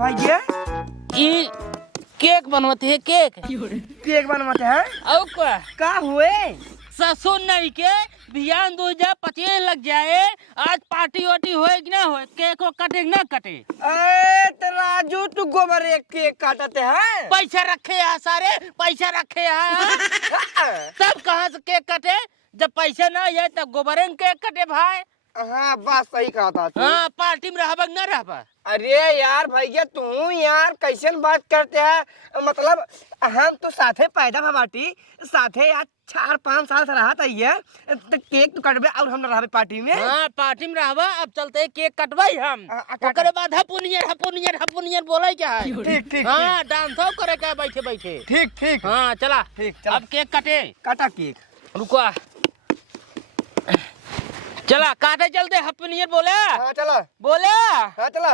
भैया? ई केक बनवाते है केक बनवाते हैं? और का हुए? ससुर नहीं के बियान 2025 लग जाए। आज पार्टी वार्टी होए कि ना होए, केक वो कटे कि ना कटे? तो राजू तू गोबर एक केक काटते हैं? पैसा रखे है सारे, पैसा रखे है तब कहाँ से केक कटे? जब पैसा ना है तब गोबरे में केक कटे भाई। हाँ बात सही कहा था तू। हाँ पार्टी में रहबा कि ना रहबा? अरे यार भैया तू यार कैसे बात करते हैं? मतलब हम तो साथे पैदा भा बाटी, साथे यार 4-5 साल से रहा था ये, तो केक तो कटबे और हम रहबे पार्टी में। हाँ पार्टी में रहबा। अब चलते केक कटवाई हम, ओकरे बाद हपुनियर बोले क्या है? ठीक ठीक हाँ डांस करे क्या बैठे बैठे? ठीक ठीक। हाँ चला ठीक चला। अब केक कटे। काटा केक। रुको चला काटे चलते। हैप्पी न्यू ईयर बोले? हाँ चला। बोले हाँ चला।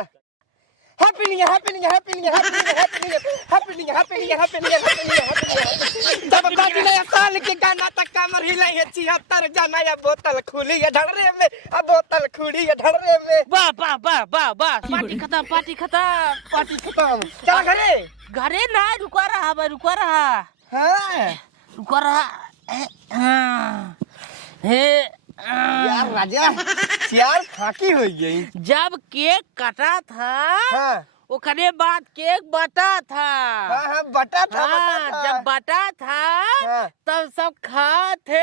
Happy new year, happy new year, happy new year, happy new year, happy new year, happy new year, happy new year, happy new year, happy new year. जब बाजी नया साल के गाना तक कमर हिलाई है 76 जाना या बोतल खुली है ढड़रे में, अब बोतल खुली है ढड़रे में। वाह वाह वाह वाह वाह। पार्टी खत्म, पार्टी खत्म, पार्टी खत्म। चला घरे। घरे ना रुका रहा भाई, रुका रहा। हाँ रुका रहा। हाँ हे यार राजा यार फाकी हो गई। जब केक कटा था हाँ ओकरे बाद केक बटा था। हाँ हाँ बटा था, हाँ, बटा था। जब बटा था हाँ। तब सब खाते।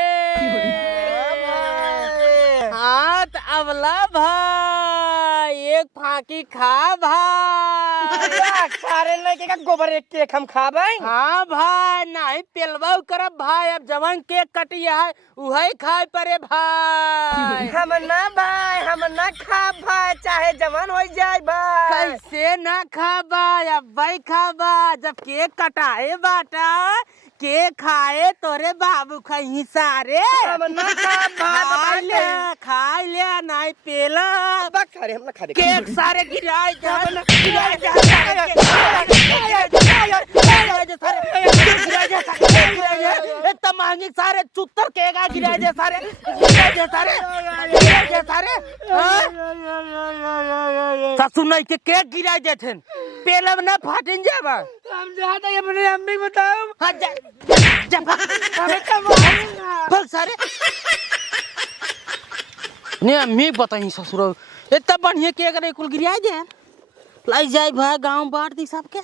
भाई। हाथ अवला भाई, एक फाकी खा भाई। सारे लड़के का गोबर एक केक हम खा भाई। हाँ भाई नहीं पेलवा करब भाई। अब जवान केक कटिया है वही खाए परे भाई। हम ना खा भाई, चाहे जवान हो जाए भाई। कैसे ना खाबा? अब भाई खाबा जब केक कटाए बाटा, केक खाए तोरे बाबू कहीं सारे। हम ना खा भाई, खा ले नहीं पेला खा रहे हम ना खा रहे केक सारे गिराए जा। महंगी सारे चुत्तर केगा गिराए जा सारे, ससुर नहीं के केक गिराए जाते पेलब ना फाटिन जाबा। हम जाते हैं अपने अम्मी बताओ। हाँ जा भाग सारे ने अम्मी बताई ससुर इतना बढ़िया केक रे कुल गिराए दे लाई जाए भाई गांव बांट दी सबके।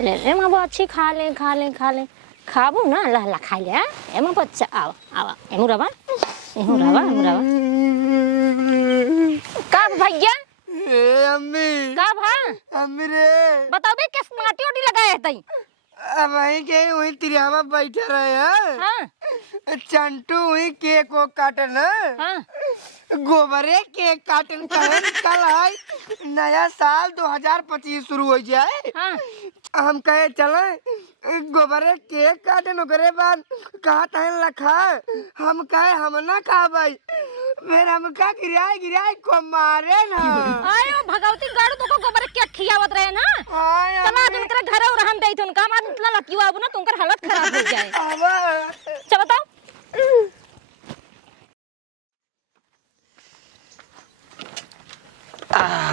ले माँ अच्छी खा ले खाबू ना ला खा ले। एमा बच्चा आवा एमु रवा का भैया? अम्मी का भा अम्मी रे बताओ बे किस माटी ओटी लगाए है तई? अब वही तिरियावा बैठे रहे हैं। हाँ चंटू वही केक को काटन हाँ गोबरे केक काटन कहन कल है नया साल 2025 शुरू हो जाए। हाँ हम कहे चले गोबरे केक काटन ओकरे बाद कहा तहन लखा हम कहे हम ना खा भाई, फिर हम का गिराए को मारे ना। आयो भगवती गाड़ू तो को गोबर के खियावत रहे ना। हाँ चला दिन तेरे घर और हम देई थन काम आज इतना लकी बाबू ना तुमकर हालत खराब हो जाए। चल बताओ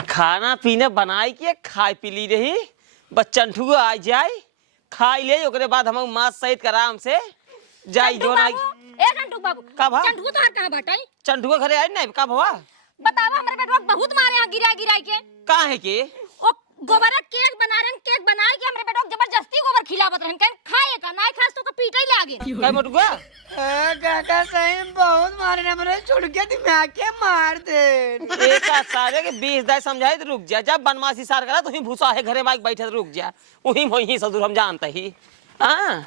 खाना पीना बनाई के खाई पी ली रही बच्चन ठुगो आ जाए खाई ले ओकरे बाद हम मास सहित आराम से जाई जो ना। ए चंटू बाबू का भा चंटू तो कहां बाटाई? चंटुआ घरे आई नहीं का भवा बतावा हमरे बेटवा बहुत मारे यहाँ गिरा के। का है के ओ गोबर केक बना रहे केक बनाए के हमरे बेटवा जबरदस्ती गोबर खिलावत रहन कहीं खाए का नहीं खास तो का पीटे लागे। का मटुआ काका सही बहुत मारे ना, मेरे छोड़ के दिमाग के मार दे। एक सारे के 20 दाई समझाई तो रुक जा, जब बनमासी सार करा तो ही भूसा है घरे माइक बैठे तो रुक जा, वही वही ससुर हम जानते ही। हां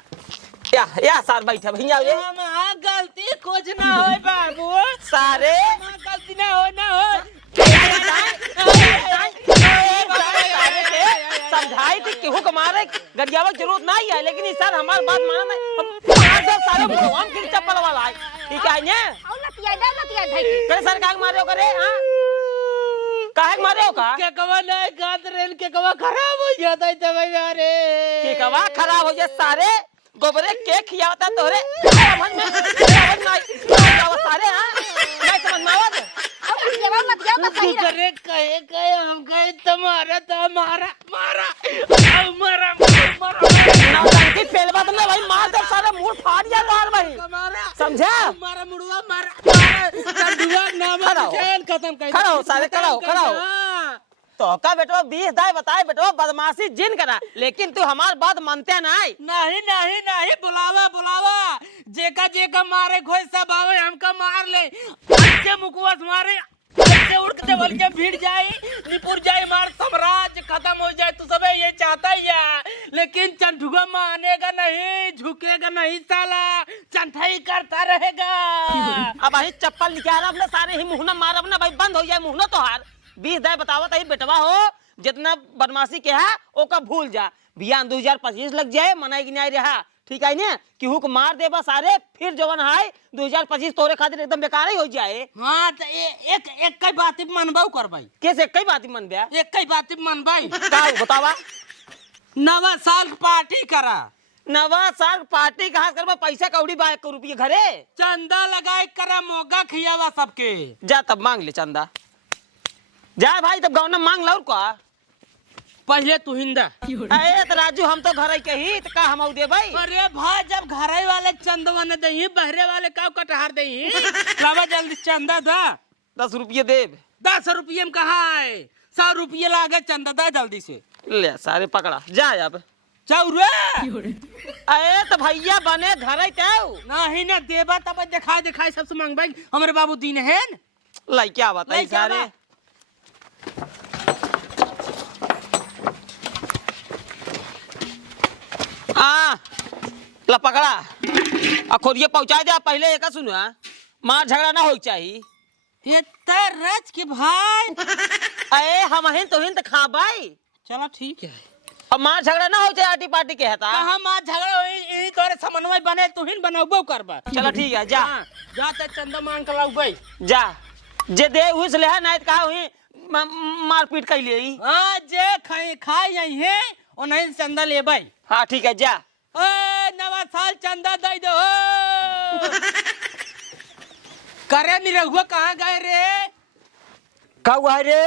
या सार बैठे भैया ये हमारा गलती कुछ ना होए बाबू, सारे हमारा गलती ना हो समझाई थी केहू को मारे गरियावा की जरूरत नहीं है, लेकिन इस साल हमारी बात माना नहीं। सारे भगवान की चप्पल वाला है ठीक है ने और लतिया भाई करे सर काग मारे हो करे। हां काहे मारे हो का के कवा नहीं गात रेल के कवा खराब हो जाता है तब यारे के कवा खराब हो जाए सारे गोबरे केक खियावता तोरे समझ में नहीं सारे। हां नहीं समझ में आवत बतियावा मत जाओ तो सही रह करे कहे हम कहे तुम्हारा मारा मारा नौटंकी पेलवा तो ना भाई, मार दे सारा मूड फाड़ जा यार भाई, समझा? मारा मुड़वा मारा चंदुआ नाम खड़ा हो। खेल खत्म कर खड़ा हो साले, खड़ा हो, खड़ा हो। तो का बेटो 20 दाई बताए बेटो, बदमाशी जिन करा, लेकिन तू हमार बात मानते नहीं। नहीं नहीं नहीं, बुलावा बुलावा, जेका मारे खोई सब आवे, हमका मार ले, अच्छे मुकुआस मारे, अच्छे उड़ के देवल के भीड़ जाए, निपुर जाए, मार साम्राज्य खत्म हो जाए, तू सब ये चाहता ही है, लेकिन चंदुआ मानेगा नहीं, झुकेगा नहीं साला, चंठाई करता रहेगा। अब भाई चप्पल निकाल अपने सारे ही मुहना मार अपना भाई, बंद हो जाए मुहना तो हार। 20 दाई बतावा तही बेटवा हो, जितना बदमाशी के है ओका भूल जा, बियान 2025 लग जाए, मनाई की नहीं रहा, ठीक है ना? केहू को मार देबा सारे, फिर जवन है 2025 तोरे खातिर एकदम बेकार ही हो जाए। हाँ तो एक कई बात मनबाऊ कर भाई, कैसे कई बात मन बया, एक कई बात मन भाई, का बतावा? नवा साल की पार्टी करा, नवा साल पार्टी कहा कर, पैसा कौड़ी बा 1 रुपये घरे, चंदा लगाए करा, मोगा खियावा सबके। जा तब मांग ले चंदा, जा भाई तब गौना मांग लो का। पहले तू हिंदा। अरे तो राजू हम तो घर के ही तो का हम दे भाई। अरे भाई जब घरे वाले चंदवा न दही, बहरे वाले का कटहार दही, लावा जल्दी चंदा दा। 10 रुपये दे। 10 रुपये में कहा है, 100 रुपये लागे, चंदा दा जल्दी से। ले सारे पकड़ा जा अब। चौरे अरे तो भैया बने घर नहीं ना देबा तब दिखाई सबसे मांग भाई, हमारे बाबू दीन है लाई क्या बताई सारे। ला पकड़ा और खुद ये पहुंचा दे। पहले एक सुनो, मार झगड़ा ना हो चाहिए। ये रच के भाई अरे हम हिंद तो हिंद खा भाई, चलो ठीक है, अब मार झगड़ा ना हो जाए, आटी पार्टी के हता हम आज झगड़ा होई तोरे समन्वय बने, तू हिन बनाबो करबा। चलो ठीक है जा। जा त चंदा मांग के लाऊ भाई, जा जे दे हुई ले नहीं कहा हुई मारपीट कर लिए। हां जे खाई यही है और नहीं चंदा ले भाई। हाँ ठीक है जा। ए नवा साल चंदा दे दो करे नहीं रहुआ, कहाँ गए रे? का हुआ रे?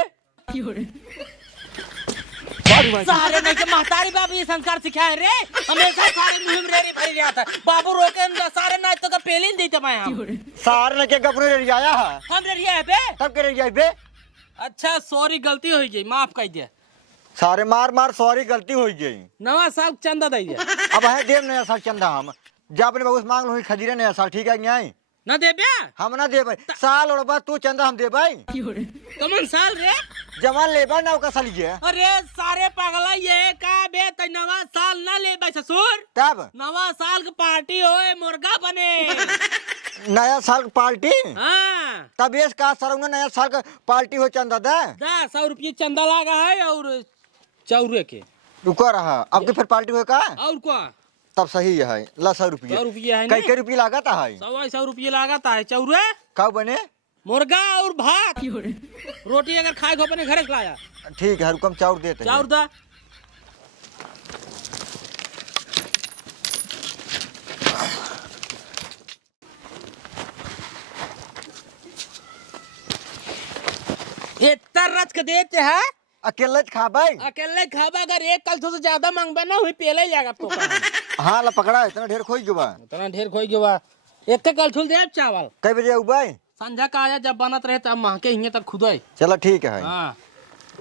सारे नहीं के महतारी बाबू ये संस्कार सिखाए रे, हमेशा सारे मुहिम रेरी भरी रहा था, बाबू रोके सारे ना तो का पेलिन देते मैं हम सारे ने के गपरे रे आया है, हम रे रिया है बे, तब के रे बे। अच्छा सॉरी गलती हो गई, माफ कर दे। सारे मार सॉरी गलती हो गई। नवा साल चंदा दे दे। अब है देव नया साल चंदा, हम जा अपने बाबू से मांग लो खजीरे नया साल, ठीक है न्याय ना दे बे, हम ना दे भाई साल और बाद तू चंदा हम दे भाई। कमन साल रे जवान लेबा ना का साल ये। अरे सारे पागला ये का बे त नवा साल ना ले बे ससुर, तब नवा साल की पार्टी होए, मुर्गा बने नया साल की पार्टी। हां तब ये का सर नया साल का पार्टी हो चंदा दे। 100 रुपये चंदा लगा है और चौरे के रुको रहा, अब के फिर पार्टी हो का और क्या, तब सही है ला 100 रुपये। 100 रुपये है कई रुपये लागत है? 100 रुपये लागता है चौरे, का बने मुर्गा और भात, रोटी अगर खाए को अपने घर से लाया। ठीक है रुकम चाउर देते हैं। चाउर दा इतना रच के देते हैं, अकेले खा भाई, अकेले खाबा, अगर एक कल से ज्यादा मांगबा ना हुई पेले जाएगा तो हाँ ला पकड़ा इतना ढेर खोई गवा। इतना ढेर खोई गवा, एक कल छुल दे चावल कई बजे आऊ भाई? संझा का आया जब बनत रहे तब महके हिंगे तक खुद है। चलो ठीक है। हाँ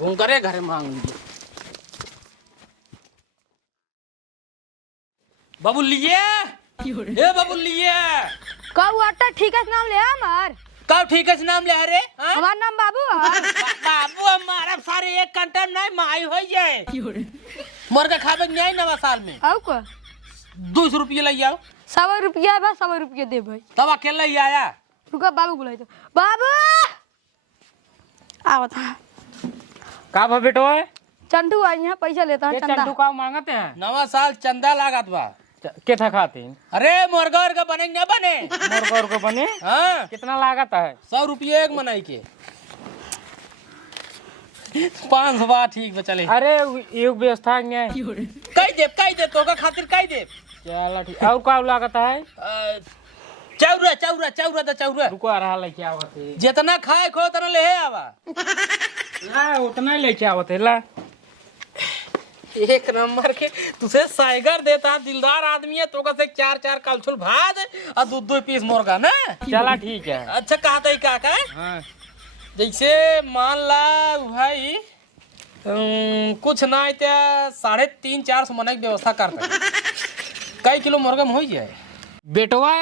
उनकरे घरे मांग लीजिए। बाबू लिए ए बाबू लिए कब आटा ठीक है नाम ले हमार, कब ठीक है नाम ले अरे हमार नाम बाबू है। बाबू हमारा सारे 1 घंटा नहीं माई हो जाए, मुर्गा खावे नहीं नवा साल में। आओ को 200 रुपये ले आओ। 100 रुपया बा, 100 रुपया दे भाई। तब अकेले ही आया, रुका बाबू बुलाई तो, बाबू आवत है। का भा बेटो है चंटू आई यहाँ पैसा लेता है चंदा। चंदू का मांगते हैं, नवा साल चंदा लागत बा के था खाते। अरे मुर्गा वर्गा बने न बने, मुर्गा वर्गा बने। हाँ कितना लागत है? 100 रुपये एक मनाई के 500 बा, ठीक बा चले। अरे ये व्यवस्था कई दे तो का खातिर कई दे। चलो ठीक। और का लागत है? चौरा चौरा चौरा तो चौरा रुको आ रहा लेके आवत है जितना खाए खो उतना ले आवा। ला उतना ही लेके आवत है ला। एक नंबर के तुझे साइगर देता दिलदार आदमी है तो से 4-4 कलछुल भात और 2-2 पीस मुर्गा ना। चला ठीक है। अच्छा कहा था काका हाँ जैसे मान ला भाई कुछ ना इतना 350-400 मन की व्यवस्था करता कई किलो मुर्गा में हो जाए। बेटवा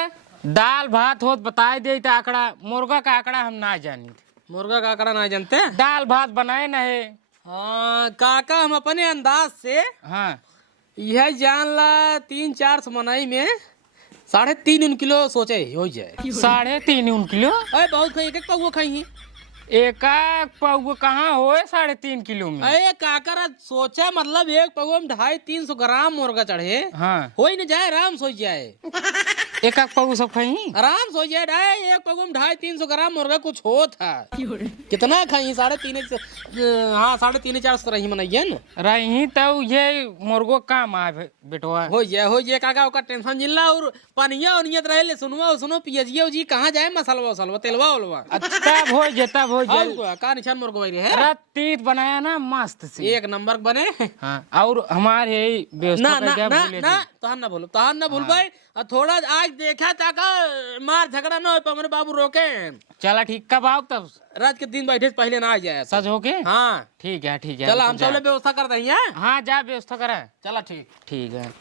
दाल भात होत बताए दे तो आंकड़ा मुर्गा का आंकड़ा हम ना जानी। मुर्गा का आंकड़ा ना जानते। दाल भात बनाए ना है। हाँ काका हम अपने अंदाज से हाँ यह जान ला 3-400 मनाई में 3.5 किलो सोचे हो जाए। 3.5 किलो अरे बहुत खाई एक पौवा खाई एक पौवा कहाँ होए 3.5 किलो में। अरे काकर सोचा मतलब एक पौवा में 250-300 ग्राम मुर्गा चढ़े हाँ हो ही न जाए आराम सो जाए। एक पौवा सब खाई आराम सो जाए डाय एक पौवा में 250-300 ग्राम मुर्गा कुछ हो था कितना खाई 3.5 हाँ 3.5-400 रही मनाइए न रही तो ये मुर्गो काम आए बेटवा। हो जाए काका ओका टेंशन जिल्ला और पनिया उनियत रहे ले सुनो पियजिया उजी कहाँ जाए मसालवा वसालवा तेलवा उलवा तब हो जाता हो जाए। और का निशान मुर्गा भाई है रत्तीत बनाया ना मस्त से एक नंबर बने। हाँ और हमारे व्यवस्था ना करके ना भूले ना थे। तहन ना भूल भाई और थोड़ा आज देखा ताका मार झगड़ा ना हो पर मेरे बाबू रोके चला ठीक कब आओ तब रात के दिन बैठे से पहले ना आ जाए सच हो के। हाँ ठीक है चला हम सब व्यवस्था कर देंगे। हाँ जा व्यवस्था करा। चला ठीक ठीक है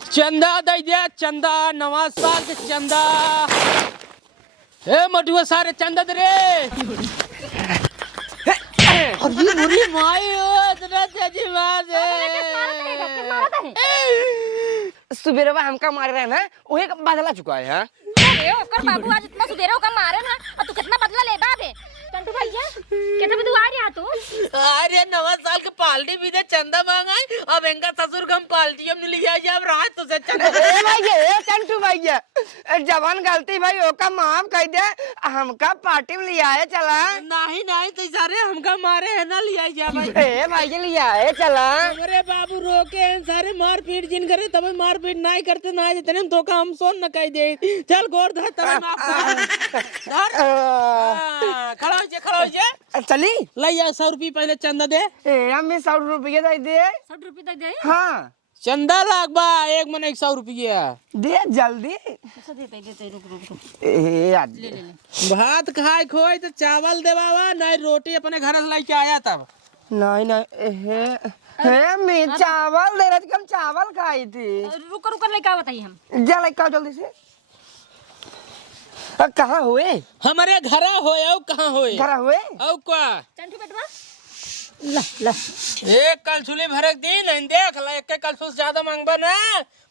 चंदा दे दे चंदा नवा साल के चंदा ए मटुआ सारे चंदा दे रे। अरे मुरली माई ओ इतना तेजी मार दे सुबेरवा हमका मार रहे हैं ना वही बदला चुका है। हाँ अरे ओकर बाबू आज इतना सुधेरा होकर मारे ना और तू कितना बदला ले बाबे चंटू भैया कितना बदू आ रहा तू। अरे नवा साल के पार्टी भी दे चंदा मांगाई अब इनका ससुर का हम पार्टी हम लिया जाए अब रात तुझे चंदा ए भैया ए चंटू भैया जवान गलती भाई ओका माफ कह दे हमका पार्टी में लिया है चला। नहीं नहीं तो सारे हमका मारे है ना लिया जा भाई। ए भैया लिया है चला। अरे बाबू रोके हैं सारे मार पीट जिन करे तब मार पीट नहीं करते ना जितने हम तो का हम सोन न कह दे चल गोर धर तब माफ खड़ा हो जा चली लैया 100 रुपये पहले चंदा दे। ए हमें 100 रुपये दे 100 रुपये तक दे। हाँ चंदा लाग बा एक मन 100 रुपया दे जल्दी। अच्छा दे दे रुक ए भात खाए खोए तो चावल देवावा नहीं रोटी अपने घर से लेके आया तब। नहीं नहीं हे मैं चावल दे रही हम चावल खाई थी। रुक लेके आ बताइए हम जा लेके आओ जल्दी से। कहाँ हुए हमारे घर होए कहाँ होए घर हुए औ का चंटू बेटवा ला ला एक कलछुली भरक दिन नहीं देख ला एक कलछुल से ज्यादा मांगबा ना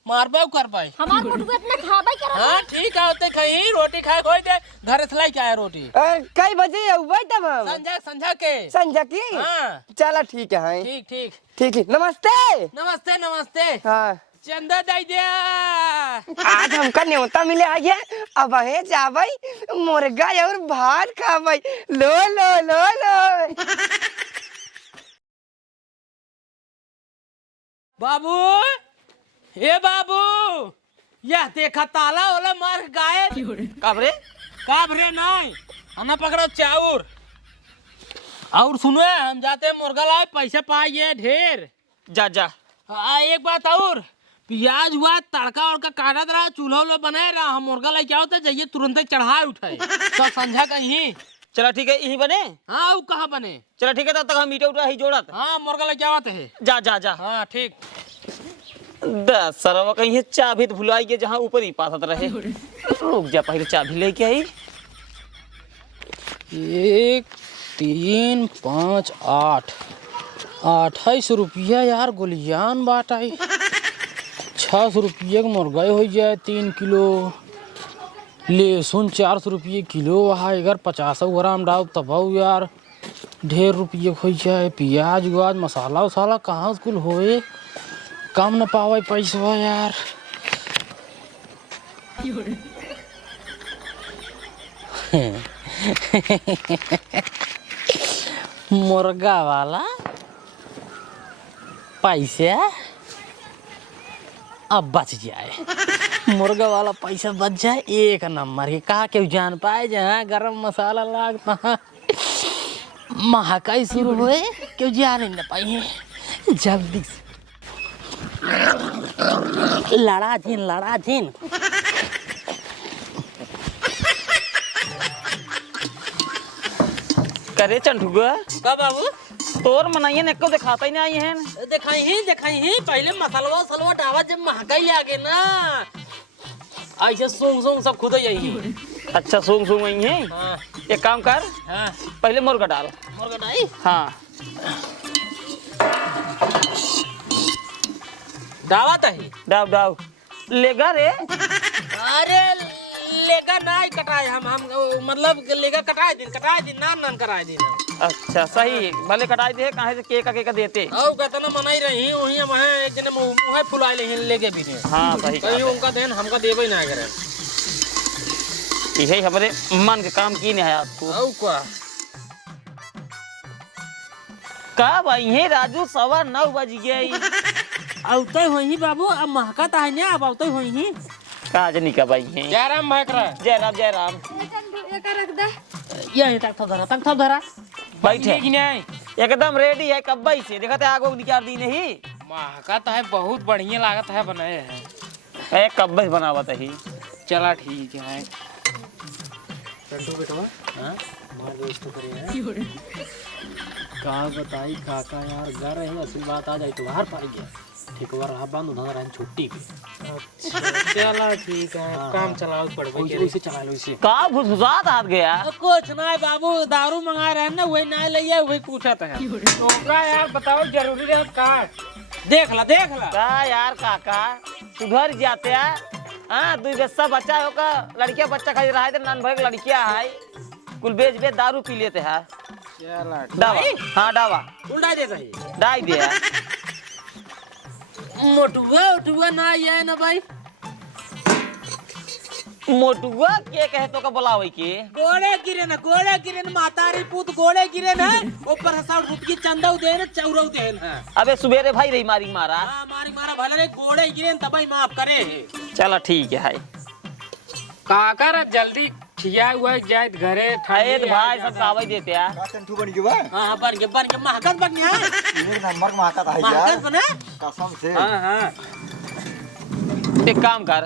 मारबा कर पाई हमार मोटू इतना खाबा कर। हाँ ठीक है होते कहीं रोटी खाए खोई दे घर से लेके आए रोटी कई बजे आऊँ तब हम संझा के संझा की। हाँ चला ठीक है ठीक ठीक ठीक है नमस्ते। नमस्ते नमस्ते हाँ चंदा दे दे आज हमका न्योता मिले आ गया अब है जाबई मुर्गा और भात खाबई लो लो लो लो। बाबू ए बाबू यह देखा ताला वाला मार गाय कबरे काबरे नहीं हमें पकड़ो चाउर और सुनो हम जाते हैं मुर्गा लाए पैसे पाइए ढेर जा जा एक बात और प्याज हुआ तड़का उड़का काटत रहा चूल्हा उल्हा बनाए रहा हम मुर्गा लेके आओ तो जाइए तुरंत चढ़ाए उठाए सब समझा कहीं। चला ठीक है यही बने। हाँ वो कहाँ बने। चला ठीक है तब तक हम मीठा उठा ही जोड़त। हाँ मुर्गा लेके आवत है। जा जा जा हाँ ठीक सरवा कहीं है चाबी तो भुलाई के जहाँ ऊपर ही पासत रहे। रुक जा पहले चाबी लेके आई। 1 3 5 8 28 रुपया यार गुलियान बाट आई 600 रुपये का मुर्गा हो जाए 3 किलो लहसुन 400 रुपये किलो वहाँ अगर 50 ग्राम डाल तब यार ढेर रुपये हो जाए प्याज व्याज मसाला वसाला कहाँ कुल होए कम न पावे पैसा यार। मुर्गा वाला पैसे अब बच जाए मुर्गा वाला पैसा बच जाए एक नंबर के कहा क्यों जान पाए जहाँ गरम मसाला लागता है महकाई शुरू हुए क्यों जान न पाए जल्दी से लड़ा झीन करे चंठुआ का बाबू तोर मनाइए ने को दिखाता ही नहीं आई है दिखाई ही पहले मसालवा सलवा डावा जब महकाई आगे ना ऐसे सूंग सब खुद यही अच्छा सूंग सूंग वही है। हाँ एक काम कर हाँ पहले मुर्गा डाल। मुर्गा डाई हाँ दावत है डाव डाव लेगा रे। अरे लेगा नहीं कटाए हम मतलब लेगा कटाए दिन नान कराए दिन अच्छा सही भले कटाई दे कहाँ से केक का देते। औ कहता ना मनाई रही वही हम है एक जने मुंह फुलाए ले लेके भी ने हाँ सही कहीं उनका देन हमका देबे ना करे यही हमारे मन के काम की नहीं है तू औ का भाई है राजू 9:15 बज गई। औते होई बाबू अब महकत है ना अब औते होई काज नहीं का भाई है। जयराम भाई करा जय राम रख दे ये तक था धरा बैठे कि नहीं एकदम रेडी है कब्बई से देखते आगो निकाल दी नहीं महकत है बहुत बढ़िया लागत है बनाए हैं कब्बई बनावत है। चला ठीक है चंटू बेटवा हां मार दोस्त करे का बताई काका यार घर है असली बात आ जाए तो बाहर पाई गया ठीक बार रहा बंद उधर रहा छुट्टी पे चला ठीक है काम चलाओ पड़बे के वैसे चला लो इसे का भुसभुसात हाथ गया। कुछ नहीं बाबू दारू मंगा रहे हैं ना वही नहीं लिया वही पूछत है तो यार बताओ जरूरी है का देख ला का यार काका सुधर जाते हैं। हाँ 2 बच्चा बच्चा होगा लड़किया बच्चा खाई रहा है तो नन भर लड़किया है कुल बेच दारू पी लेते हैं। चला डावा हाँ डावा उल्टा देता है डाई दिया मोटुआ ना ये ना भाई मोटुआ के कहे तो का बुलावे के गोड़े गिरे ना मातारी पूत गोड़े गिरे ना ऊपर 100 रुपये चंदा दे ना चौरव दे ना अबे सुबेरे भाई रही मारी मारा हां मारी मारा भले रे गोड़े गिरे तब ही माफ करे चला ठीक है काका रे जल्दी खिया हुआ जाए घरे अरे तो भाई सब कावई देते हैं। का चंटू बन गया हां बन के महकत बन गया एक नंबर महकत है महकत यार बना कसम से। हां एक काम कर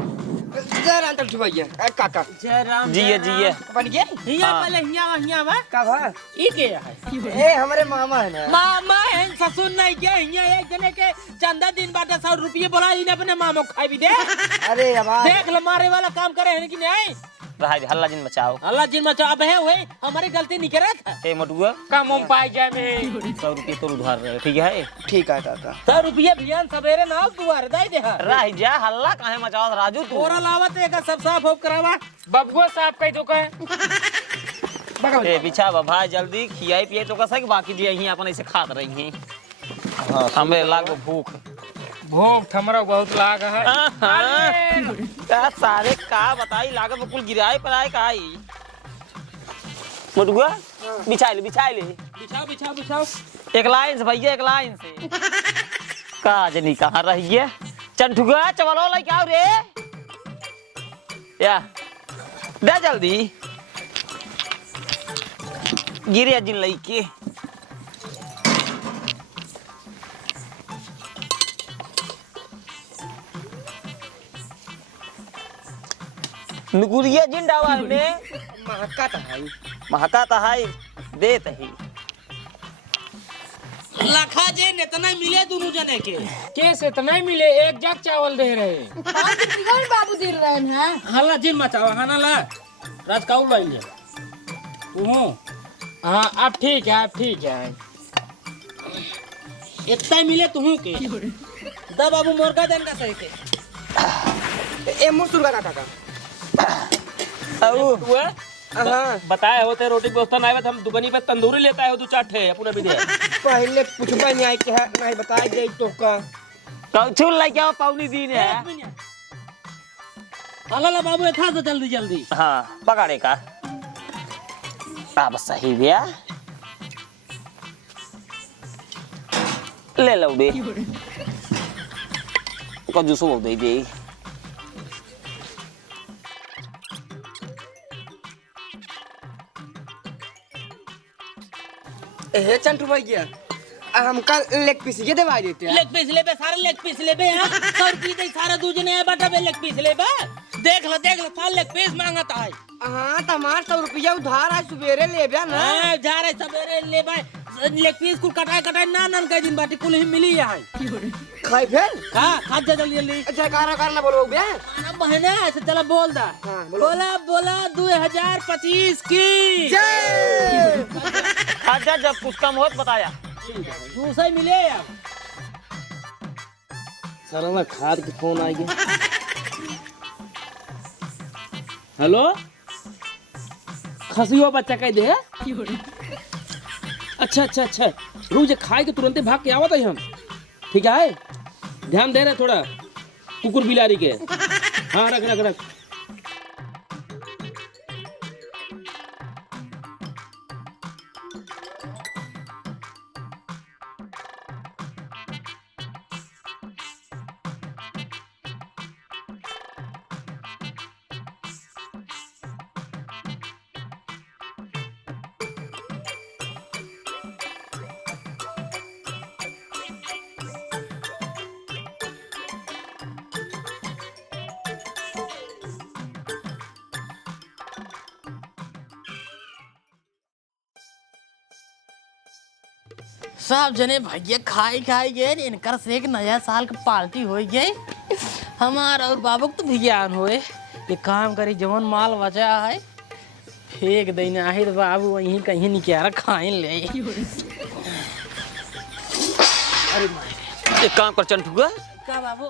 जय राम चंटू भैया काका जय राम जिये बन गया हिया हाँ। पहले हिया बा का भा ई के है ए हमारे मामा है ना मामा है ससुर नहीं के हिया एक जने के चंदा दिन बाद 100 रुपये बोला इन अपने मामा को खाई भी दे अरे यार देख ल मारे वाला काम करे है कि नहीं रहा हल्ला जिन बचाओ अल्लाह जिन मचा अब है वही हमारी गलती नहीं करे था ए मोटुआ कम हम पाई जाए में 100 रुपये तो उधार रहे ठीक है। ठीक है काका 100 रुपये भियान सवेरे ना दुआर दे दे रह जा हल्ला काहे मचाओ राजू तू तोरा लावत एक सब साफ होप करावा बबुआ साहब कह दो का ए बिछा भाई जल्दी खियाई पियाई तो कैसा कि बाकी जी यहीं अपन ऐसे खात रही हैं। हां हमें लागो भूख भूख हमरा बहुत लाग है का सारे का बताई लागत बिल्कुल गिराए पर आए काई मोटुआ बिछा ले बिछाओ एक लाइन से भैया एक लाइन से काज नहीं कहाँ रही है चंठुआ चवलो लाई क्या रे या दे जल्दी गिरे जिन लई के नुकुरिया जिन डावा ने महका है देत ही लखा जे इतना मिले दोनों जने के कैसे तो नहीं मिले एक जग चावल दे रहे बाबू दे रहे हैं हल्ला जिन मचावा खाना ला रात काऊ लाई ले हाँ अब ठीक है इतना मिले तुहू के दा बाबू मोरका देन का सही के ए मुसुर का काका औ हां बताए होते रोटी व्यवस्था नहीं हम दुकानी पे तंदूरी लेता है 2-4 ठे अपना भी दे पहले पूछबा नहीं आई के नहीं बताई दे तो का कौछुल लाई क्या पौनी दिन है। अल्लाह बाबू था तो जल्दी हाँ पकड़े का अब सही भैया ले लो बे कजू सो दे दे हे चंटू भैया हमका लेग पीस ये दवा देते हैं। लेग पीस लेबे सारे लेग पीस लेबे हां 100 रुपये दे सारा दूजने बाटा बे लेग पीस लेबे देख लो सारा लेग पीस मांगता है। हाँ तमार 100 रुपया उधार है सवेरे ले बया ना। हां जा रहे सवेरे लेबे लेग पीस कुल कटाई ना के दिन बाटी कुल ही मिली है। खाई फिर हां खा जा जल्दी अच्छा करना बोलो बे खाना बहने ऐसे चला बोल दा। हाँ, बोलो। बोला 2025 की जय। अच्छा जब कुछ कम होत बताया। दूसरा मिले यार सर ना खाद के फोन आ गया। हेलो खसियो बच्चा कह दे। अच्छा रुक जा खाए के तुरंत भाग के आवत है हम। ठीक है ध्यान दे रहे थोड़ा कुकुर बिलारी के। हाँ रख सब जने भैया खाई गए इनकर से एक नया साल का पार्टी हो गई हमारा और बाबू तो विज्ञान होए। ये काम करी जवन माल बचा है फेंक देना है तो बाबू वहीं कहीं निकारा खाए ले। अरे एक काम कर चंटुआ का बाबू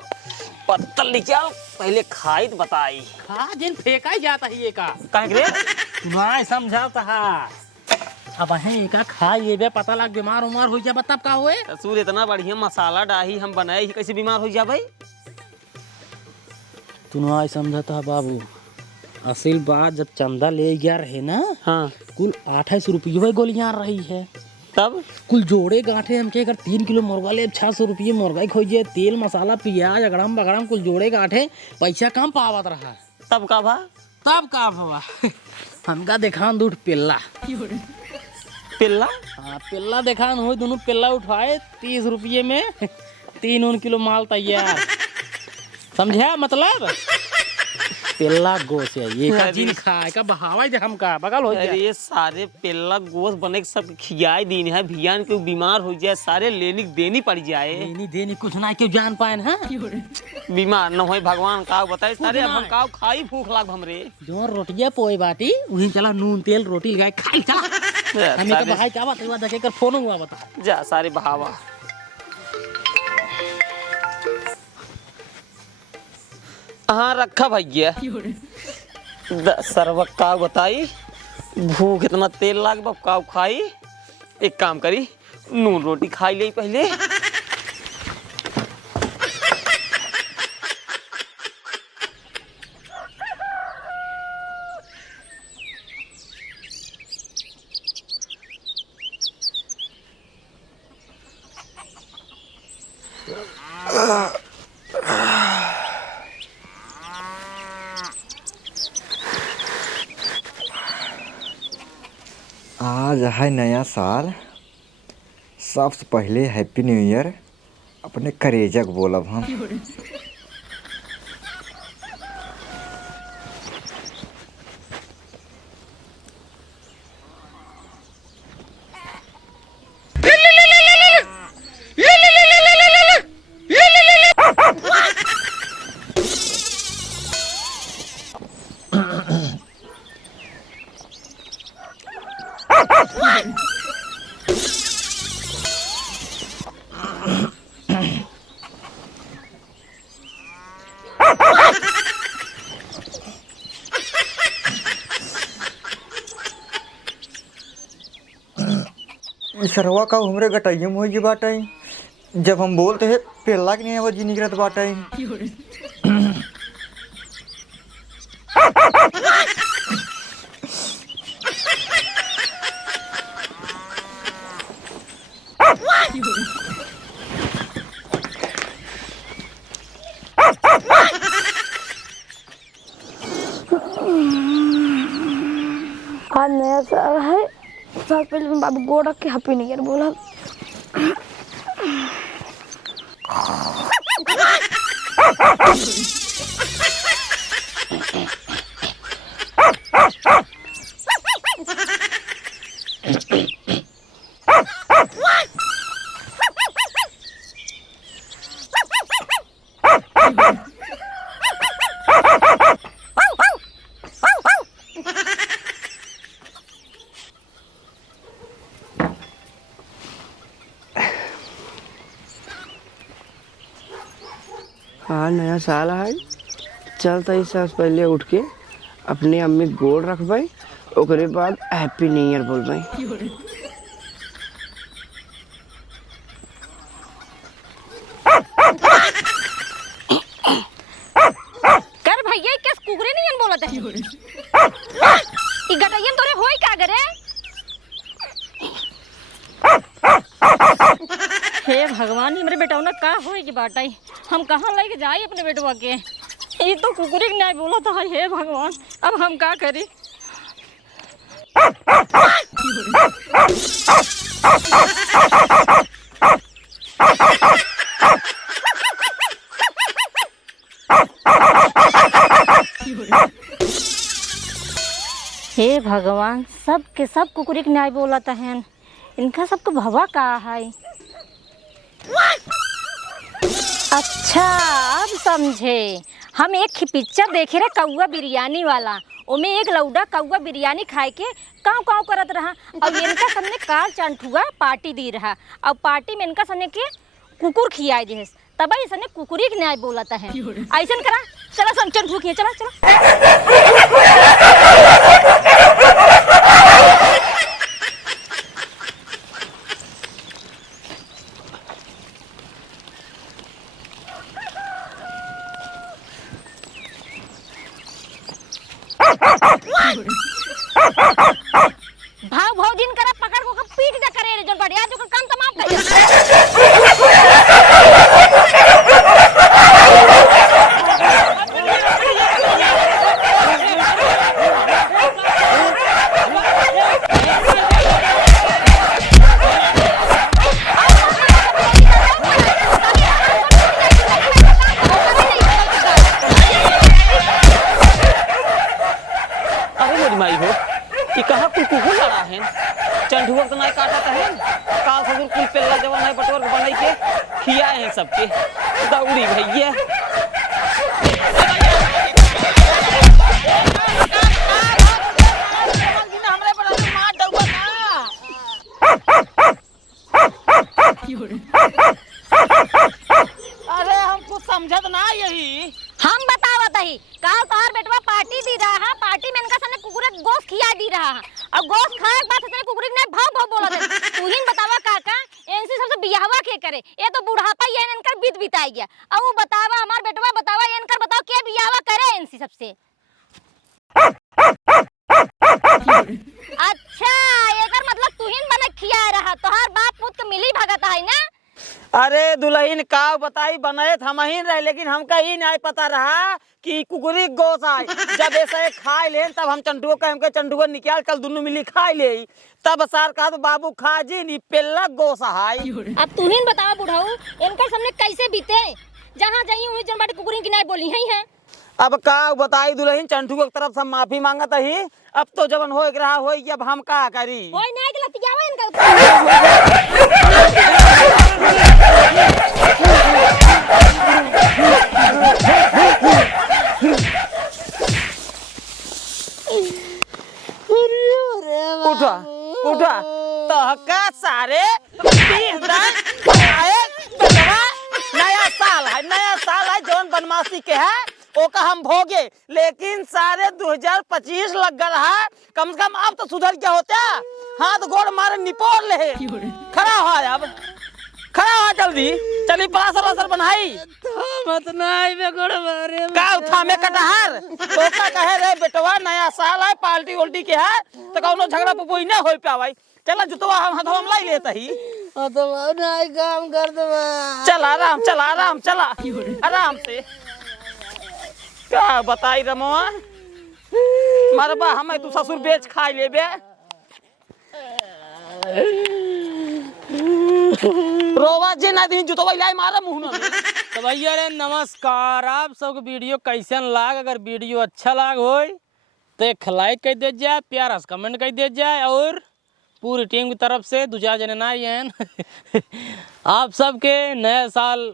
पत्तल निकाल पहले खाई तो बताई। खा जिन फेंका ही जाता है ये का काहे रे तुम्हारा समझाता है। अब है का खा ये बे पता लग बीमार उमार हो जा तब का हुए। ससुर इतना बढ़िया मसाला डाही हम बनाए ही कैसे बीमार हो जा भाई। तुम्हारा समझाता है बाबू असल बात जब चंदा ले गया रहे ना हाँ कुल 28 रुपये गोलियां रही है तब कुल जोड़े गांठे हमके अगर 3 किलो मुर्गा ले 600 रुपये मुर्गा खोजिए तेल मसाला प्याज अगड़म बगड़म कुल जोड़े गांठे पैसा कम पावत रहा। तब का भा तब का भवा हमका देखा दूध पिल्ला पिल्ला। हाँ पिल्ला देखा हो दोनों पिल्ला उठाए 30 रुपये में 3 किलो माल तैयार समझा मतलब पिल्ला गोश है ये का जिन खाए का बहावा दे हमका बगल हो जाए। अरे सारे पिल्ला गोश्त बने के सब खियाई दीन है भियान के बीमार हो जाए सारे लेनी देनी पड़ जाए। देनी कुछ ना क्यों जान पाए ना बीमार न हो भगवान का बताए सारे हम का खाई भूख लाग हमरे जो रोटियां पोए बाटी वहीं चला नून तेल रोटी लगाए खाई चला हमें तो भाई क्या बात है देखे कर फोन हुआ बता जा सारे बहावा। हाँ रखा भैया सरवक का बताई भूख इतना तेल लाग बब का खाई। एक काम करी नून रोटी खाई ले पहले। आज है नया साल। सबसे पहले हैप्पी न्यू ईयर अपने करेजक बोलब हम। सरवा का हमरे गटैया में हो बाटे जब हम बोलते हैं पेला के नहीं आवाज निकलत बाटे। आज नया साल है साल पहले मैं बाबू गोड़ रख के हैप्पी न्यू ईयर बोला। हाँ नया साल है, चल तो इस साल पहले उठ के अपने अम्मी गोड़ रखबै, ओकरे बाद हैप्पी न्यू ईयर बोलबै। कर भैया किस कुकरे नहीं बोलत है ई गटैयन तोरे होई का करे। हे भगवान हमरे बेटा ना का होई के बाटाई, हम कहाँ लेके जाई अपने बेटवा के। ये तो कुकुरी नहीं बोला था। हे भगवान अब हम का करी। हे भगवान सब के सब कुकुरी के न्याय बोला था है, इनका सबको भवा का है। अच्छा अब समझे, हम एक पिक्चर देखे रहे कौआ बिरयानी वाला, ओमे एक लौडा कौआ बिरयानी खाए के काव काव करत रहा और इनका सबने कार चंठुआ पार्टी दी रहा और पार्टी में इनका सबने के कुकुर खियाए दे, तब इसने कुकुरी के न्याय बोला था है। ऐसा करा चला सब चंठू खिया चला चला। भाव भाव दिन करा पकड़ को पीट दे करे जो बढ़िया जो काम तमाम कर। अरे मेरी माई हो, ये कहाँ कुकुर लड़ा है, चंडुआ तो नहीं काटा है, काल ससुर कुल पेल्ला जवन है बटोर बनाई के खियाए हैं सबके, दौड़ी भैया। अरे हम कुछ समझत ना यही। हम बतावत ही काल तोहर बेटवा पार्टी दी रहा है, पार्टी में इनका सामने कुकुरे गोश्त खिया दी रहा है और गोश्त खाए के बाद इसने कुकुरे ने भाव भाव बोला दे। तू ही बतावा काका इनसे सबसे बियाहवा के करे, ये तो बुढ़ापा ही इनकर बीत बिताई गया। अब वो बतावा हमार बेटवा बतावा इनकर बताओ के बियाहवा करे इनसे सबसे। अच्छा एकर मतलब तू ही बने खिया रहा, तोहर बाप पुत के मिली भगत है ना। अरे दुल्हन का बताई बनाए हम ही रहे, लेकिन हमका ही नहीं पता रहा कि कुकुरी गोश आए। जब ऐसा खाए ले तब हम चंडुआ का हमके चंडुआ निकाल कल दोनों मिली खाए ले, तब सार कहा तो बाबू खा जी नी पेल्ला गोश आए। अब तू ही बतावा बुढ़ाऊ इनकर सामने कैसे बीते, जहाँ जाई हुई जन बाटे कुकुरी की नहीं बोली है। अब का बताई दुल्हन, चंडुआ की तरफ से माफी मांगत ही, अब तो जवन हो रहा हो, अब हम का करी। ओए नहीं के लतियावा इनका। उठा उठा तो का सारे 20 दिन आए बेटवा, नया साल है जौन बनमासी के है ओका हम भोगे, लेकिन सारे 2025 लग गया है। कम से कम अब तो सुधर क्या होता, हाथ गोड़ मारे निपोर ले, खड़ा हो अब, खड़ा हो जल्दी, चली प्लास्टर बनाई मत नहीं बे गोड़ मारे का उठा में कटहर तो का कहे रे बेटवा नया साल है पार्टी उल्टी के है तो कौनो झगड़ा पुपोई ना हो पावे। चला जुतवा हम हाथ हम लाई लेता ही तो नहीं काम कर दे। चल आराम चला आराम से। क्या बताई रमवा मरबा हमें तू ससुर बेच खाई लेबे। रोवा जे ना दी जुतवा लाई मारा मुंह में। तो भैया रे नमस्कार, आप सबको वीडियो कैसन लाग? अगर वीडियो अच्छा लाग होय तो एक लाइक कर दे जाए, प्यारा सा कमेंट कर दे जाए, और पूरी टीम की तरफ से 2-4 जने ना हैं आप सबके नए साल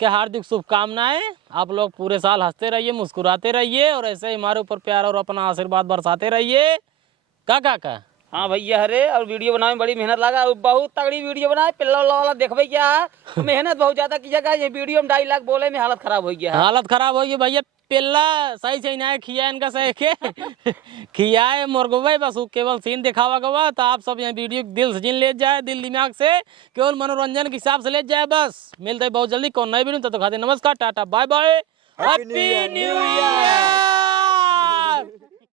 के हार्दिक शुभकामनाएं। आप लोग पूरे साल हंसते रहिए, मुस्कुराते रहिए, और ऐसे ही हमारे ऊपर प्यार और अपना आशीर्वाद बरसाते रहिए। का हाँ भैया हरे, और वीडियो बनाने में बड़ी मेहनत लगा, बहुत तगड़ी वीडियो बनाए। पिल्ला वाला देखबे क्या मेहनत बहुत ज्यादा की जगह ये वीडियो में डायलॉग बोले में हालत खराब हो गया। हालत खराब हो गई भैया, पिल्ला सही से ना खिया इनका सही के खियाए मुर्गों बस वो केवल सीन दिखावा गवा। तो आप सब यहाँ वीडियो दिल से जिन ले जाए, दिल दिमाग से केवल मनोरंजन के हिसाब से ले जाए। बस मिलते हैं बहुत जल्दी कौन नई वीडियो, तो खाते नमस्कार, tata, bye bye, happy new year.